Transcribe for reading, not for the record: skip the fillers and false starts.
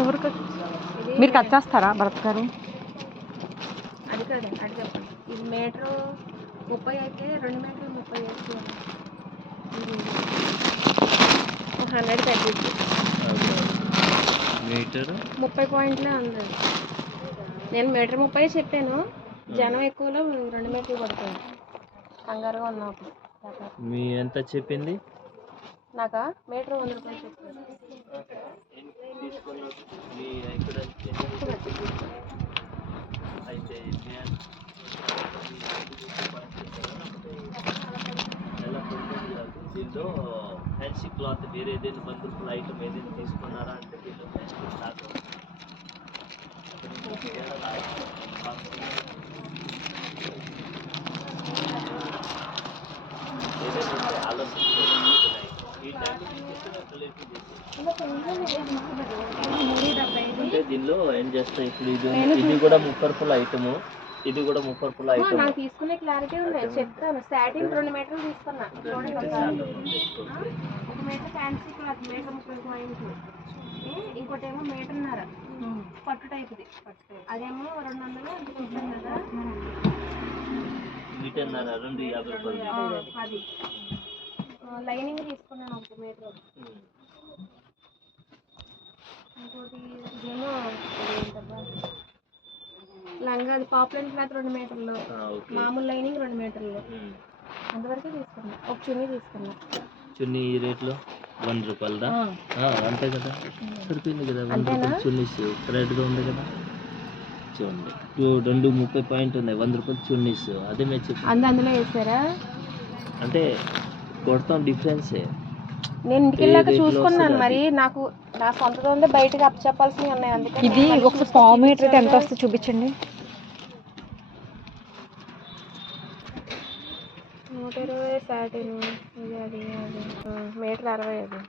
ఎవరికి మీరు కట్ చేస్తారా భరత్ గారు? అది కాదు, అది చెప్పండి. ఇది మీటరు 30 అయితే 2 మీటర్లు 30 వేసుకోవాలి. 100 తగ్గించి మీటర్ 30 పాయింట్లే ఉంది. నేను మీటర్ 30 చెప్పాను. జనం ఎక్కువలో 2 మీటర్లు పడుతుంది. కంగారుగా ఉన్నప్పుడు మీ ఎంత చెప్పింది? నాకా మీటర్ 100 రూపాయలు చెప్పాను. దీంట్లో ఫ్యాన్సీ క్లాత్ వేరే ఏదైనా బంధువుల ఐటమ్ ఏదైనా తీసుకున్నారా అంటే దీంట్లో ఫ్యాన్సీ క్లాత్ అంటే దీనిలో ఏం చేస్తాయి ఇప్పుడు ఇది కూడా 30 రూపాయల ఐటము, ఇది కూడా 30 రూపాయల ఐటమ్. నాకు తీసుకునే క్లారిటీ ఉంది, చెప్తాను. సాటిన్ 2 మీటర్లు తీసుకున్నా. చూడండి ఒకసారి. 1 మీటర్ ఫ్యాన్సీ క్లాత్ మీటర్ 30 పాయింట్లు. ఇంకోటి ఏమో మీటర్న్నర పట్టు టైప్ది. అదేమో 200 అంటే చూసాను కదా. మీటర్న్నర 250 రూపాయలు. అది లైనింగ్ తీసుకున్నాను 1 మీటర్. ఇంకోటి ఇదేమో లంగా, అది పాపులర్ క్లాత్ 2 మీటర్లు, మామూలు లైనింగ్ 2 మీటర్లు. అంతవరకు తీసుకున్నా. ఒక చున్నీ తీసుకున్నా. చున్నీ ఈ రేట్లో 1 రూపాయలదా? అంతే కదా, సరిపోయింది కదా. 1 రూపాయలు చున్నీస్ థ్రెడ్గా ఉంది కదా. చూడండి 2 30 పాయింట్ ఉన్నాయి, 100 రూపాయలు చున్నీస్. అదే మీరు చెప్పి అందులో వేసారా? అంటే కొడతాం డిఫరెన్సే. నేను ఇంటికి వెళ్ళాక చూసుకున్నాను. మరి నాకు నా సొంతగా ఉంది, బయటకి అప్ చెప్పాల్సినవి ఉన్నాయి. అందుకే ఇది ఒకసారి పావు మీటర్ ఎంత వస్తుంది చూపించండి. 120 సాటిన్. ఇది అది మీటర్ 60 అది.